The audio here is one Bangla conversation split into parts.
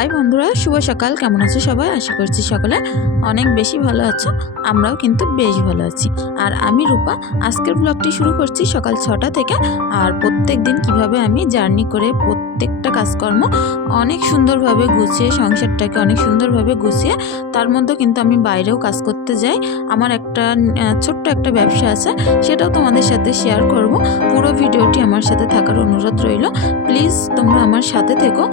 হাই বন্ধুরা, শুভ সকাল। কেমন আছো সবাই? আশা করছি সকলে অনেক বেশি ভালো আছো। আমরাও কিন্তু বেশ ভালো আছি। আর আমি রূপা। আজকের ব্লগটি শুরু করছি সকাল ছটা থেকে। আর প্রত্যেক দিন কীভাবে আমি জার্নি করে প্রত্যেকটা কাজকর্ম অনেক সুন্দরভাবে গুছিয়ে, সংসারটাকে অনেক সুন্দরভাবে গুছিয়ে, তার মধ্যে কিন্তু আমি বাইরেও কাজ করতে যাই। আমার একটা ছোট্ট একটা ব্যবসা আছে, সেটাও তোমাদের সাথে শেয়ার করব। পুরো ভিডিওটি আমার সাথে থাকার অনুরোধ রইল। প্লিজ তোমরা আমার সাথে থেকো।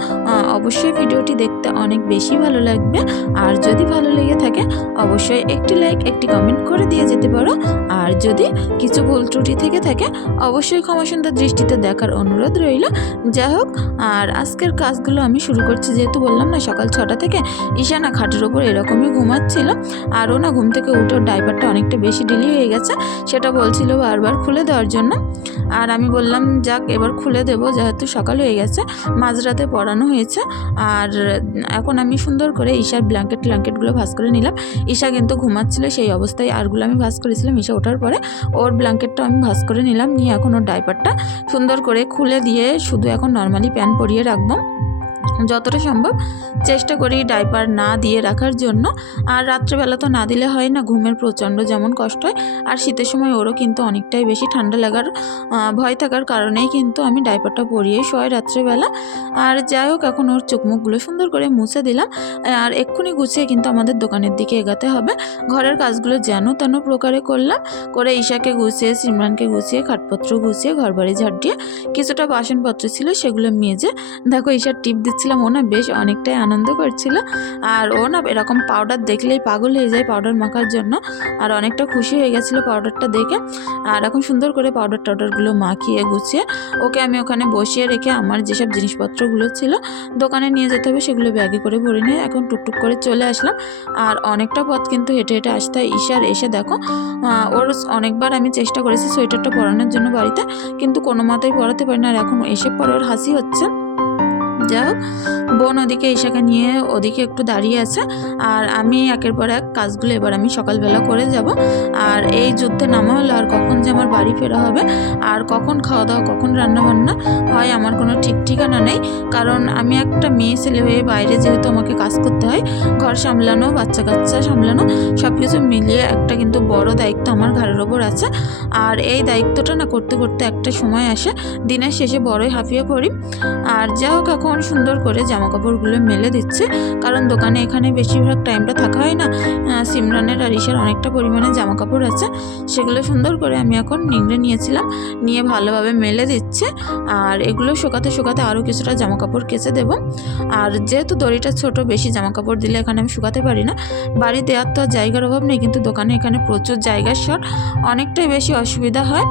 অবশ্যই ভিডিওটি দেখতে অনেক বেশি ভালো লাগবে। আর যদি ভালো লেগে থাকে, অবশ্যই একটি লাইক একটি কমেন্ট করে দিয়ে যেতে পারো। আর যদি কিছু ভুল ত্রুটি থেকে থাকে, অবশ্যই ক্ষমা সুন্দর দৃষ্টিতে দেখার অনুরোধ রইল। যাই হোক, আর আজকের কাজগুলো আমি শুরু করছি। যেহেতু বললাম না, সকাল ছটা থেকে ঈশানা খাটের ওপর এরকমই ঘুমাচ্ছিল। আর ও না ঘুম থেকে উঠে ওর ডাইপারটা অনেকটা বেশি ডিলি হয়ে গেছে। সেটা বলছিল বারবার খুলে দেওয়ার জন্য। আর আমি বললাম, যাক, এবার খুলে দেবো, যেহেতু সকাল হয়ে গেছে, মাঝরাতে পড়ানো হয়েছে। আর এখন আমি সুন্দর করে ঈশার ব্ল্যাঙ্কেট ট্ল্যাঙ্কেটগুলো ভাস করে নিলাম। ঈশা কিন্তু ঘুমাচ্ছিল সেই অবস্থায় আরগুলো আমি ভাস করেছিলাম, ঈশা ওঠার পরে। ওর ব্ল্যাঙ্কেটটা আমি ভাস করে নিলাম, নিয়ে এখন ওর ডাইপারটা সুন্দর করে খুলে দিয়ে শুধু এখন নর্মালি প্যান পরিয়ে রাখব। যতটা সম্ভব চেষ্টা করি ডাইপার না দিয়ে রাখার জন্য। আর রাত্রেবেলা তো না দিলে হয় না, ঘুমের প্রচণ্ড যেমন কষ্ট হয়। আর শীতের সময় ওরও কিন্তু অনেকটাই বেশি ঠান্ডা লাগার ভয় থাকার কারণেই কিন্তু আমি ডাইপারটা পরিয়েই শোয় রাত্রেবেলা। আর যাই হোক, এখন ওর চোখমুখগুলো সুন্দর করে মুছে দিলাম। আর এক্ষুনি গুছিয়ে কিন্তু আমাদের দোকানের দিকে এগাতে হবে। ঘরের কাজগুলো যেন তেন প্রকারে করলাম। করে ঈশাকে গুছিয়ে, সিমরানকে গুছিয়ে, খাটপত্র গুছিয়ে ঘর বাড়ি ঝাড় দিয়ে কিছুটা বাসনপত্র ছিল সেগুলো মেজে, দেখো ঈশার টিপ দিচ্ছিলাম। ও না বেশ অনেকটাই আনন্দ করছিল। আর ও না এরকম পাউডার দেখলেই পাগল হয়ে যায় পাউডার মাখার জন্য। আর অনেকটা খুশি হয়ে গেছিল পাউডারটা দেখে। আর এখন সুন্দর করে পাউডার টাউডারগুলো মাখিয়ে গুছিয়ে ওকে আমি ওখানে বসিয়ে রেখে আমার যেসব জিনিসপত্রগুলো ছিল দোকানে নিয়ে যেতে হবে সেগুলো ব্যাগে করে ভরে নিয়ে এখন টুকটুক করে চলে আসলাম। আর অনেকটা পথ কিন্তু হেঁটে হেঁটে আসতে হয়। ঈশার এসে দেখো ওর অনেকবার আমি চেষ্টা করেছি সোয়েটারটা পরানোর জন্য বাড়িতে, কিন্তু কোনো মতেই পরাতে পারি না। আর এখন এসে পরে ওর হাসি হচ্ছে। হোক, বোন ওদিকে ঈশাকে নিয়ে ওদিকে একটু দাঁড়িয়ে আছে, আর আমি একের পর এক কাজগুলো এবার আমি সকালবেলা করে যাব। আর এই যুদ্ধে নামা হলো আর কখন যে আমার বাড়ি ফেরা হবে, আর কখন খাওয়া দাওয়া, কখন রান্না বান্না হয় আমার কোনো ঠিক ঠিকানা নেই। কারণ আমি একটা মেয়ে ছেলে হয়ে বাইরে যেহেতু আমাকে কাজ করতে হয়, ঘর সামলানো, বাচ্চা কাচ্চা সামলানো সব কিছু মিলিয়ে একটা কিন্তু বড় দায়িত্ব আমার ঘরের ওপর আছে। আর এই দায়িত্বটা না করতে করতে একটা সময় আসে, দিনের শেষে বড়ই হাঁপিয়ে পড়ি। আর যা হোক, এখন সুন্দর করে জামা কাপড়গুলো মেলে দিচ্ছে। কারণ দোকানে এখানে বেশিরভাগ টাইমটা থাকা হয় না। সিমরানের আর ঈশার অনেকটা পরিমাণে জামা কাপড় আছে। সেগুলো সুন্দর করে আমি এখন নিংড়ে নিয়েছিলাম। নিয়ে ভালোভাবে মেলে দিচ্ছে। আর এগুলো শুকাতে শুকাতে আরও কিছুটা জামা কাপড় কেচে দেবো। আর যেহেতু দড়িটা ছোট, বেশি জামা কাপড় দিলে এখানে আমি শুকাতে পারি না। বাড়ি দেওয়ার তো জায়গার অভাব নেই, কিন্তু দোকানে এখানে প্রচুর জায়গার শর্ট অনেকটাই বেশি অসুবিধা হয়।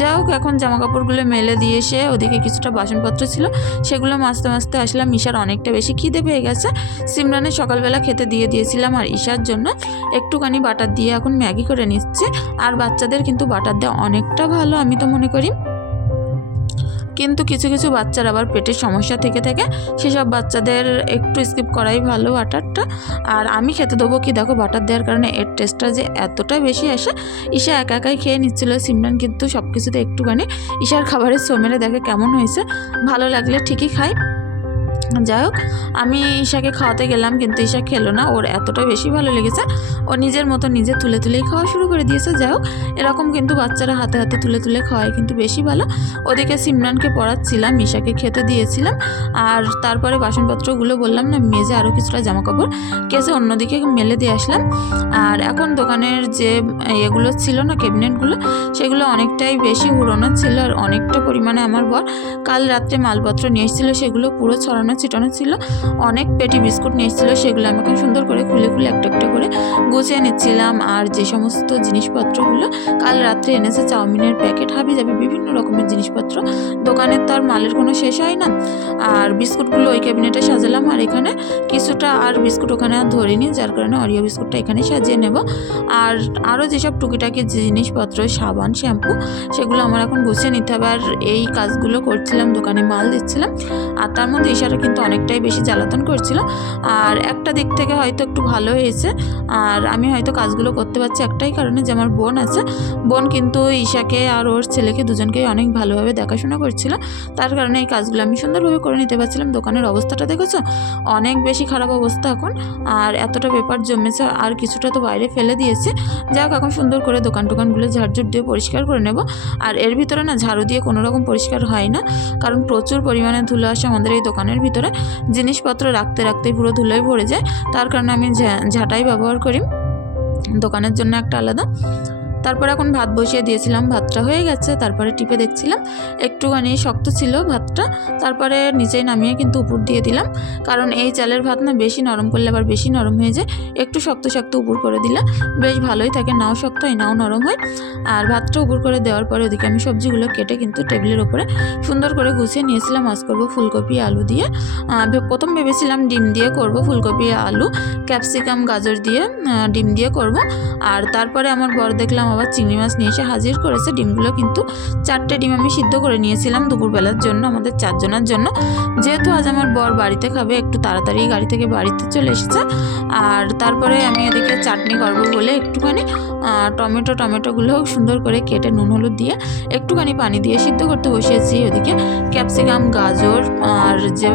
যা হোক, এখন জামা কাপড়গুলো মেলে দিয়ে এসে ওদিকে কিছুটা বাসনপত্র ছিল, সেগুলো মাঝতে মাঝতে আসলাম, ঈশার অনেকটা বেশি খিদে পেয়ে গেছে। সিমরানে সকালবেলা খেতে দিয়ে দিয়েছিলাম আর ঈশার জন্য একটুখানি বাটার দিয়ে এখন ম্যাগি করে নিচ্ছে। আর বাচ্চাদের কিন্তু বাটার দেওয়া অনেকটা ভালো, আমি তো মনে করি। কিন্তু কিছু কিছু বাচ্চার আবার পেটের সমস্যা থেকে থাকে, সেসব বাচ্চাদের একটু স্কিপ করাই ভালো বাটারটা। আর আমি খেতে দেবো কি? দেখো, বাটার দেওয়ার কারণে এর টেস্টটা যে এতটা বেশি আসে, ঈশা একা একাই খেয়ে নিচ্ছিল। সিমরান কিন্তু সব কিছুতে একটুখানি ঈশার খাবারের সোমেরে দেখে কেমন হয়েছে। ভালো লাগলে ঠিকই খাই। যাই হোক, আমি ঈশাকে খাওয়াতে গেলাম, কিন্তু ঈশা খেলো না। ওর এতটা বেশি ভালো লেগেছে। ও নিজের মতো নিজে তুলে তুলেই খাওয়া শুরু করে দিয়েছে। যাই হোক, এরকম কিন্তু বাচ্চারা হাতে হাতে তুলে তুলে খাওয়ায় কিন্তু বেশি ভালো। ওদিকে সিমরানকে পড়াচ্ছিলাম, ঈশাকে খেতে দিয়েছিলাম। আর তারপরে বাসনপত্রগুলো বললাম না, মেজে আরও কিছুটা জামা কাপড় কেসে অন্যদিকে মেলে দিয়ে আসলাম। আর এখন দোকানের যে এগুলো ছিল না, ক্যাবিনেটগুলো, সেগুলো অনেকটাই বেশি পুরোনো ছিল আর অনেকটা পরিমাণে আমার বর কাল রাত্রে মালপত্র নিয়ে এসেছিল, সেগুলো পুরো ছড়ানো ছিটানো ছিল, অনেক পেটি বিস্কুট নিয়ে এসেছিল, সেগুলো আমি এখন সুন্দর করে খুলে খুলে একটা একটা করে গুছিয়ে নিচ্ছিলাম। আর যে সমস্ত জিনিসপত্রগুলো কাল রাত্রে এনেছে, চাউমিনের প্যাকেট, হাবি যাবে বিভিন্ন রকমের জিনিসপত্র, দোকানের তো আর মালের কোনো শেষ হয় না। আর বিস্কুটগুলো ওই ক্যাবিনেটে সাজালাম আর এখানে কিছুটা আর বিস্কুট ওখানে আর ধরিনি, যার কারণে অরিও বিস্কুটটা এখানে সাজিয়ে নেব। আর আরও যেসব টুকিটাকি জিনিসপত্র, সাবান, শ্যাম্পু, সেগুলো আমার এখন গুছিয়ে নিতে হবে। আর এই কাজগুলো করছিলাম, দোকানে মাল দিচ্ছিলাম। আর তার মধ্যে ইশারা কিন্তু অনেকটাই বেশি জ্বালাতন করছিল। আর একটা দিক থেকে হয়তো একটু ভালো হয়েছে। আর আমি হয়তো কাজগুলো করতে পারছি একটাই কারণে যে আমার বোন আছে। বোন কিন্তু ঈশাকে আর ওর ছেলেকে দুজনকেই অনেক ভালোভাবে দেখাশোনা করছিল। তার কারণে এই কাজগুলো আমি সুন্দরভাবে করে নিতে পারছিলাম। দোকানের অবস্থাটা দেখেছ? অনেক বেশি খারাপ অবস্থা এখন, আর এতটা পেপার জমেছে, আর কিছুটা তো বাইরে ফেলে দিয়েছে। যাক, এখন সুন্দর করে দোকান টোকানগুলো ঝাড়ঝুট দিয়ে পরিষ্কার করে নেব। আর এর ভিতরে না, ঝাড়ু দিয়ে কোনো রকম পরিষ্কার হয় না, কারণ প্রচুর পরিমাণে ধুলো আসে আমাদের এই দোকানের ভিতরে। জিনিসপত্র রাখতে রাখতেই পুরো ধুলোয় ভরে যায়, তার কারণে আমি ঝাঁটাই ব্যবহার করি। দোকানের জন্য একটা আলাদা। তারপর এখন ভাত বসিয়ে দিয়েছিলাম, ভাতটা হয়ে গেছে। তারপরে টিপে দেখছিলাম, একটুখানি শক্ত ছিল ভাতটা। তারপরে নিচেই নামিয়ে কিন্তু উপর দিয়ে দিলাম। কারণ এই চালের ভাত না বেশি নরম করলে আবার বেশি নরম হয়ে যায়। একটু শক্ত শক্ত উপর করে দিলে বেশ ভালোই থাকে, নাও শক্ত হয়, নাও নরম হয়। আর ভাতটা উপর করে দেওয়ার পরে ওদিকে আমি সবজিগুলো কেটে কিন্তু টেবিলের ওপরে সুন্দর করে গুছিয়ে নিয়েছিলাম। আজ করব ফুলকপি, আলু দিয়ে। প্রথম ভেবেছিলাম ডিম দিয়ে করব ফুলকপি, আলু, ক্যাপসিকাম, গাজর দিয়ে ডিম দিয়ে করব। আর তারপরে আমার বর দেখলাম আবার চিংড়ি মাছ নিয়ে এসে হাজির করেছে। ডিমগুলো কিন্তু চারটে ডিম আমি সিদ্ধ করে নিয়েছিলাম দুপুরবেলার জন্য, আমাদের চারজনের জন্য। যেহেতু আজ আমার বর বাড়িতে খাবে, একটু তাড়াতাড়ি গাড়ি থেকে বাড়িতে চলে এসেছে। আর তারপরে আমি এদিকে চাটনি করব বলে একটুখানি টমেটো টমেটোগুলো সুন্দর করে কেটে নুন, হলুদ দিয়ে একটুখানি পানি দিয়ে সিদ্ধ করতে বসিয়েছি ওদিকে ক্যাপসিকাম, গাজর আর যে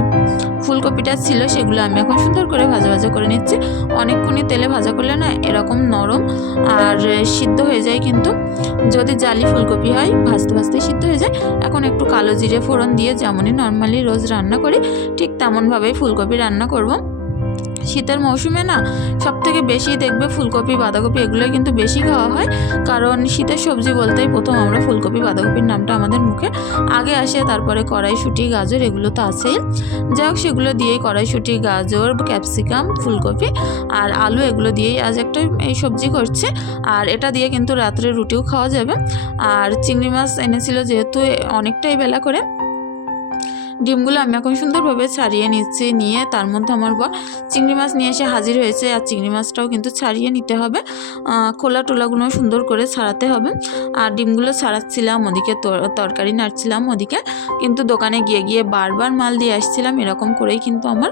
ফুলকপিটা ছিল সেগুলো আমি এখন সুন্দর করে ভাজা ভাজা করে নিচ্ছি। অনেকক্ষণই তেলে ভাজা করলে না এরকম নরম আর সিদ্ধ হয়ে যায় কিন্তু যদি জালি ফুলকপি হয়, ভাজতে ভাজতে সিদ্ধ হয়ে যায়। এখন একটু কালো জিরে ফোড়ন দিয়ে যেমনই নর্মালি রোজ রান্না করি, ঠিক তেমনভাবেই ফুলকপি রান্না করব। শীতের মৌসুমে না সব থেকে বেশি দেখবে ফুলকপি, বাঁধাকপি, এগুলোই কিন্তু বেশি খাওয়া হয়। কারণ শীতের সবজি বলতেই প্রথম আমরা ফুলকপি, বাঁধাকপির নামটা আমাদের মুখে আগে আসে, তারপরে কড়াইশুঁটি, গাজর, এগুলো তো আছেই। যাই হোক, সেগুলো দিয়েই কড়াইশুঁটি, গাজর, ক্যাপসিকাম, ফুলকপি আর আলু এগুলো দিয়েই আজ একটা এই সবজি করছে। আর এটা দিয়ে কিন্তু রাত্রে রুটিও খাওয়া যাবে। আর চিংড়ি মাছ এনেছিল যেহেতু অনেকটাই বেলা করে ডিমগুলো আমি এখন সুন্দরভাবে ছাড়িয়ে নিচ্ছি, নিয়ে তার মধ্যে আমার বর চিংড়ি মাছ নিয়ে এসে হাজির হয়েছে আর চিংড়ি মাছটাও কিন্তু ছাড়িয়ে নিতে হবে। খোলা টোলাগুলো সুন্দর করে ছাড়াতে হবে। আর ডিমগুলো ছাড়াচ্ছিলাম, ওদিকে তরকারি নাড়ছিলাম ওদিকে। কিন্তু দোকানে গিয়ে গিয়ে বারবার মাল দিয়ে আসছিলাম, এরকম করেই কিন্তু আমার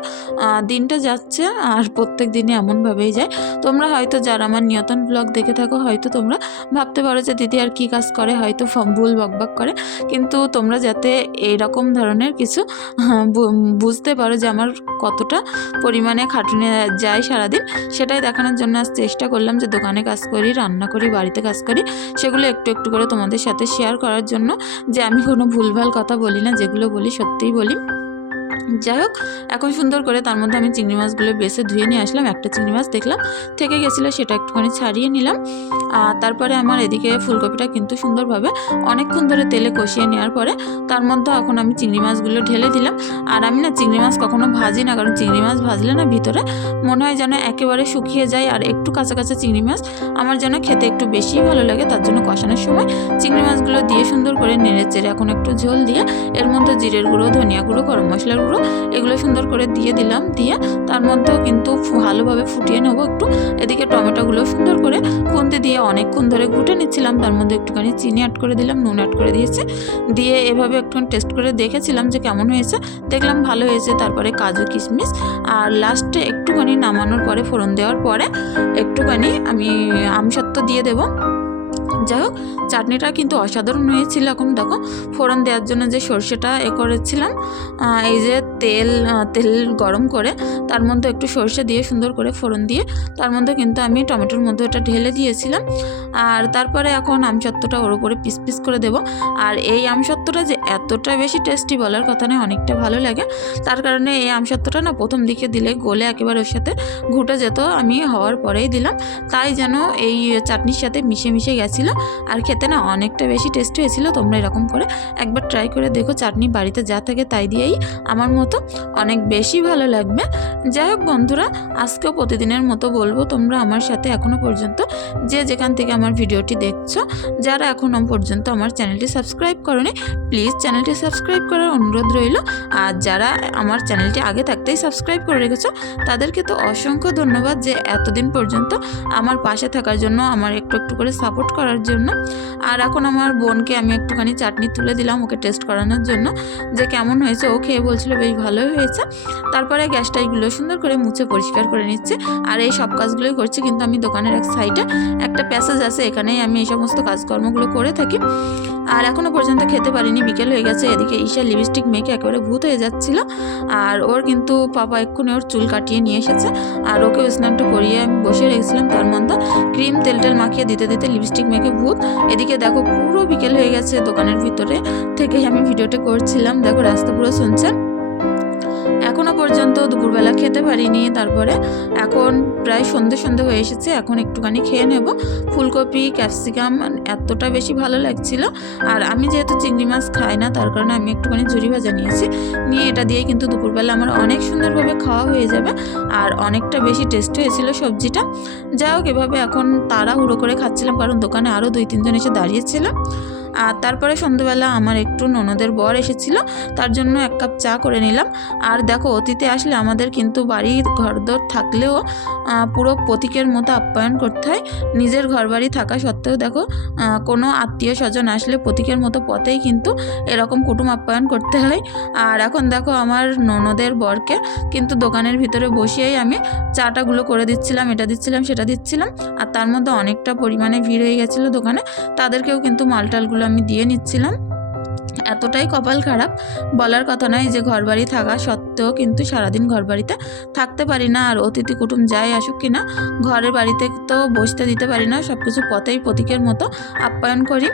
দিনটা যাচ্ছে আর প্রত্যেক দিনে এমনভাবেই যায়। তোমরা হয়তো যারা আমার নিয়তন ব্লগ দেখে থাকো, হয়তো তোমরা ভাবতে পারো যে দিদি আর কী কাজ করে, হয়তো ভুল বকবক করে। কিন্তু তোমরা যাতে এইরকম ধরনের কিছু আহ, বু- বুঝতে পারো যে আমার কতটা পরিমাণে খাটুনে যায় সারাদিন। সেটাই দেখানোর জন্য আজ চেষ্টা করলাম যে দোকানে কাজ করি রান্না করি বাড়িতে কাজ করি। সেগুলো একটু একটু করে তোমাদের সাথে শেয়ার করার জন্য যে আমি কোনো ভুলভাল কথা বলি না যেগুলো বলি সত্যিই বলি। যাই হোক, এখন সুন্দর করে তার মধ্যে আমি চিংড়ি মাছগুলো বেছে ধুয়ে নিয়ে আসলাম। একটা চিংড়ি মাছ দেখলাম, থেকে গেছিল সেটা একটুখানি ছাড়িয়ে নিলাম। আর তারপরে আমার এদিকে ফুলকপিটা কিন্তু সুন্দরভাবে অনেকক্ষণ ধরে তেলে কষিয়ে নেওয়ার পরে তার মধ্যে এখন আমি চিংড়ি মাছগুলো ঢেলে দিলাম। আর আমি না চিংড়ি মাছ কখনো ভাজি না, কারণ চিংড়ি মাছ ভাজলে না ভিতরে মনে হয় যেন একেবারে শুকিয়ে যায় আর একটু কাঁচা চিংড়ি মাছ আমার যেন খেতে একটু বেশিই ভালো লাগে। তার জন্য কষানোর সময় চিংড়ি মাছগুলো দিয়ে সুন্দর করে নেড়ে চেড়ে এখন একটু ঝোল দিয়ে এর মধ্যে জিরের গুঁড়ো, ধনিয়া গুঁড়ো, গরম মশলার গুঁড়ো এগুলো সুন্দর করে দিয়ে দিলাম, দিয়ে তার মধ্যেও কিন্তু ভালোভাবে ফুটিয়ে নেব একটু। এদিকে টমেটোগুলো সুন্দর করে খুন্তি দিয়ে অনেকক্ষণ ধরে ঘুটে নিচ্ছিলাম, তার মধ্যে একটুখানি চিনি অ্যাড করে দিলাম, নুন অ্যাড করে দিয়েছে। দিয়ে এভাবে একটুখানি টেস্ট করে দেখেছিলাম যে কেমন হয়েছে। দেখলাম ভালো হয়েছে, তারপরে কাজু কিশমিশ। আর লাস্টে একটুখানি নামানোর পরে, ফোড়ন দেওয়ার পরে একটুখানি আমি আমসত্ত্ব দিয়ে দেবো। যাই হোক, চাটনিটা কিন্তু অসাধারণ হয়েছিল। এখন দেখো, ফোড়ন দেওয়ার জন্য যে সর্ষেটা এ করেছিলাম এই যে তেল তেল গরম করে তার মধ্যে একটু সর্ষে দিয়ে সুন্দর করে ফোড়ন দিয়ে তার মধ্যে কিন্তু আমি টমেটোর মধ্যে ওটা ঢেলে দিয়েছিলাম। আর তারপরে এখন আমসত্ত্বটা ওর উপরে পিস পিস করে দেব। আর এই আমসত্ত্বটা যে এতটা বেশি টেস্টি বলার কথা নয়, অনেকটা ভালো লাগে। তার কারণে এই আমসত্ত্বটা না প্রথম দিকে দিলে গলে একেবারে ওর সাথে ঘুটে যেত, আমি হওয়ার পরেই দিলাম। তাই যেন এই চাটনির সাথে মিশে মিশে গেছিল। আর খেতে না অনেকটা বেশি টেস্টি হয়েছিল। তোমরা এরকম করে একবার ট্রাই করে দেখো। চাটনি বাড়িতে যা থাকে তাই দিয়েই আমার মতো অনেক বেশি ভালো লাগবে। যাই হোক বন্ধুরা, আজকেও প্রতিদিনের মতো বলব তোমরা আমার সাথে এখনও পর্যন্ত যে যেখান থেকে আমার ভিডিওটি দেখছ, যারা এখনও পর্যন্ত আমার চ্যানেলটি সাবস্ক্রাইব করনি, প্লিজ চ্যানেলটি সাবস্ক্রাইব করার অনুরোধ রইল। আর যারা আমার চ্যানেলটি আগে থাকতেই সাবস্ক্রাইব করে রেখেছো, তাদেরকে তো অসংখ্য ধন্যবাদ যে এতদিন পর্যন্ত আমার পাশে থাকার জন্য, আমার একটু একটু করে সাপোর্ট করার জন্য। আর এখন আমার বোনকে আমি একটুখানি চাটনি তুলে দিলাম ওকে টেস্ট করানোর জন্য। যে কেমন হয়েছে ও খেয়ে বলছিল, বেশ ভালোই হয়েছে। তারপরে গ্যাস টাইগুলো সুন্দর করে মুছে পরিষ্কার করে নিচ্ছে। আর এই সব কাজগুলোই করছি কিন্তু আমি দোকানের এক সাইডে একটা প্যাসেজ আছে, এখানেই আমি এই সমস্ত কাজকর্মগুলো করে থাকি। আর এখনও পর্যন্ত খেতে পারিনি, বিকেল হয়ে গেছে, এদিকে ঈশা লিপস্টিক মেখে একেবারে ভূত হয়ে যাচ্ছিল। আর ওর কিন্তু পাপা এক্ষুনি ওর চুল কাটিয়ে নিয়ে এসেছে। আর ওকে স্নানটা করিয়ে আমি বসে রেখেছিলাম তার মধ্যে ক্রিম তেল টেল মাখিয়ে দিতে দিতে লিপস্টিক মেখে ভূত। এদিকে দেখো পুরো বিকেল হয়ে গেছে দোকানের ভিতরে থেকেই আমি ভিডিওটা করছিলাম। দেখো রাস্তা পুরো শুনছেন পর্যন্ত দুপুরবেলা খেতে পারিনি, তারপরে এখন প্রায় সন্ধে সন্ধে হয়ে এসেছে, এখন একটুখানি খেয়ে নেব। ফুলকপি, ক্যাপসিকাম এতটা বেশি ভালো লাগছিল, আর আমি যেহেতু চিংড়ি মাছ খাই না, তার কারণে আমি একটুখানি ঝুরি ভাজা নিয়েছি। নিয়ে এটা দিয়ে কিন্তু দুপুরবেলা আমার অনেক সুন্দরভাবে খাওয়া হয়ে যাবে, আর অনেকটা বেশি টেস্ট হয়েছিল সবজিটা। যাই হোক, এভাবে এখন তাড়াহুড়ো করে খাচ্ছিলাম, কারণ দোকানে আরও দুই তিনজন এসে দাঁড়িয়েছিল। আর তারপরে সন্ধ্যেবেলা আমার একটু ননদের বর এসেছিল, তার জন্য এক কাপ চা করে নিলাম। আর দেখো অতীতে আসলে আমাদের কিন্তু বাড়ির ঘরদোর থাকলেও পুরো প্রতীকের মতো আপ্যায়ন করতে হয়। নিজের ঘর বাড়ি থাকা সত্ত্বেও দেখো কোনো আত্মীয় স্বজন আসলে প্রতীকের মতো পথেই কিন্তু এরকম কুটুম আপ্যায়ন করতে হয়। আর এখন দেখো, আমার ননদের বরকে কিন্তু দোকানের ভিতরে বসিয়েই আমি চাটাগুলো করে দিচ্ছিলাম, এটা দিচ্ছিলাম, সেটা দিচ্ছিলাম। আর তার মধ্যে অনেকটা পরিমাণে ভিড় হয়ে গেছিল দোকানে, তাদেরকেও কিন্তু মালটালগুলো আমি দিয়ে নিচ্ছিলাম। এতটাই কপাল খারাপ, বলার কথা নয় যে ঘরবাড়ি থাকা সত্ত্বেও কিন্তু সারাদিন ঘরবাড়িতে থাকতে পারি না। আর অতিথি কুটুম যাই আসুক কিনা ঘরের বাড়িতে তো বসতে দিতে পারি না সব কিছু পথেই প্রতীকের মতো আপ্যায়ন করি।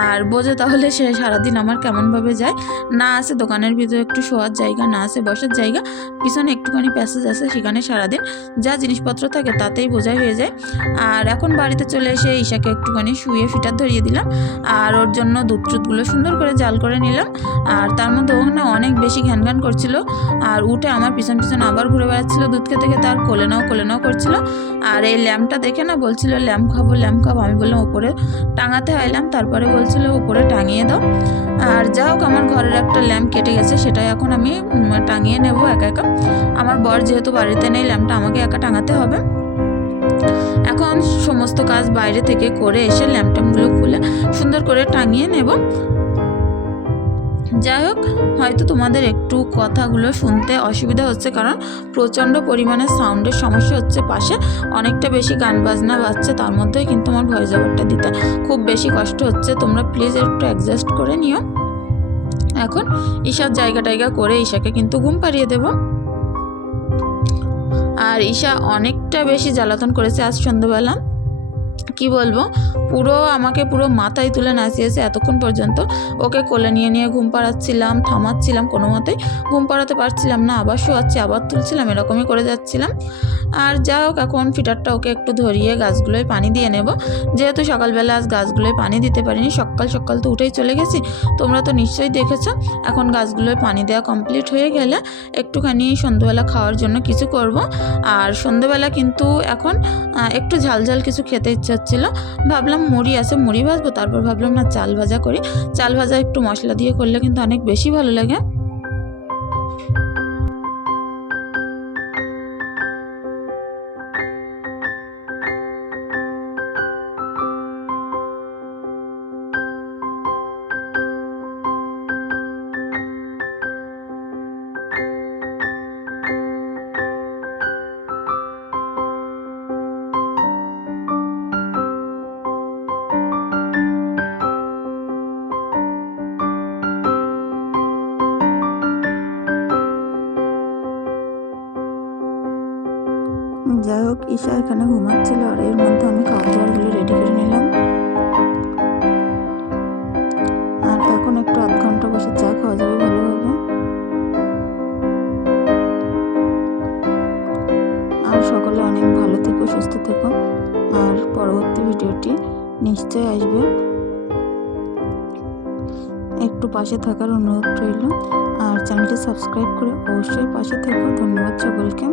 আর বোঝে তাহলে সে সারাদিন আমার কেমনভাবে যায়? না আছে দোকানের ভিতরে একটু শোয়ার জায়গা, না আছে বসার জায়গা, পিছনে একটুখানি প্যাসেজ আছে সেখানে সারাদিন যা জিনিসপত্র থাকে তাতেই বোঝাই হয়ে যায়। আর এখন বাড়িতে চলে এসে ঈশাকে একটুখানি শুয়ে ফিটার ধরিয়ে দিলাম। আর ওর জন্য দুধ টুধগুলো সুন্দর করে জাল করে নিলাম আর তার মধ্যে ও না অনেক বেশি ঘ্যান ঘ্যান করছিল। আর উঠে আমার পিছন পিছন আবার ঘুরে বেড়াচ্ছিল দুধ খেতে খেতে আর কোলে নাও কোলে নাও করছিল। আর এই ল্যাম্পটা দেখে না বলছিল, ল্যাম্প খাব ল্যাম্প খাব। আমি বললাম, ওপরে টাঙাতে আইলাম তারপরে বলছিল উপরে টাঙিয়ে দাও। আর যা হোক, আমার ঘরের একটা ল্যাম্প কেটে গেছে, সেটাই এখন আমি টাঙিয়ে নেব একা একা। আমার বর যেহেতু বাড়িতে নেই, ল্যাম্পটা আমাকে একা টাঙাতে হবে। এখন সমস্ত কাজ বাইরে থেকে করে এসে ল্যাম্প ট্যাম্পগুলো খুলে সুন্দর করে টাঙিয়ে নেব। যাই হোক, হয়তো তোমাদের একটু কথাগুলো শুনতে অসুবিধা হচ্ছে কারণ প্রচণ্ড পরিমাণে সাউন্ডের সমস্যা হচ্ছে পাশে। অনেকটা বেশি গান বাজনা বাজছে, তার মধ্যেই কিন্তু আমার ভয়েস ওভারটা দিতে। খুব বেশি কষ্ট হচ্ছে, তোমরা প্লিজ একটু অ্যাডজাস্ট করে নিও। এখন ঈশার জায়গা টাইগা করে ঈশাকে কিন্তু ঘুম পাড়িয়ে দেবো। আর ঈশা অনেকটা বেশি জ্বালাতন করেছে আজ সন্ধ্যেবেলা। কি বলব? পুরো আমাকে পুরো মাথায় তুলে নাচিয়েছে এতক্ষণ পর্যন্ত ওকে কোলে নিয়ে নিয়ে ঘুম পাড়াচ্ছিলাম, থামাচ্ছিলাম কোনো মতেই। ঘুম পাড়াতে পারছিলাম না, আবার শোয়াচ্ছি, আবার তুলছিলাম, এরকমই করে যাচ্ছিলাম। আর যা হোক, এখন ফিটারটা ওকে একটু ধরিয়ে গাছগুলোয় পানি দিয়ে নেব। যেহেতু সকালবেলা আজ গাছগুলোয় পানি দিতে পারিনি, সকাল সকাল তো উঠেই চলে গেছি, তোমরা তো নিশ্চয়ই দেখেছ। এখন গাছগুলোয় পানি দেওয়া কমপ্লিট হয়ে গেলে একটুখানি সন্ধ্যেবেলা খাওয়ার জন্য কিছু করব। আর সন্ধ্যেবেলা কিন্তু এখন একটু ঝাল ঝাল কিছু খেতে ইচ্ছে হচ্ছিল। ভাবলাম মুড়ি আছে, মুড়ি ভাজবো, তারপর ভাবলাম না, চাল ভাজা করি। চাল ভাজা একটু মশলা দিয়ে করলে কিন্তু অনেক বেশি ভালো লাগে। ঈশা এখানে ঘুমাচ্ছিল আর এর মধ্যে আমি খাওয়া দাওয়ারগুলো রেডি করে নিলাম। আর এখন একটু আধ ঘণ্টা বসে চা খাওয়া যাবে ভালোভাবে। আর সকলে অনেক ভালো থেকো, সুস্থ থেকো। আর পরবর্তী ভিডিওটি নিশ্চয়ই আসবে। একটু পাশে থাকার অনুরোধ রইল। আর চ্যানেলটি সাবস্ক্রাইব করে অবশ্যই পাশে থেকো। ধন্যবাদ সকলকে।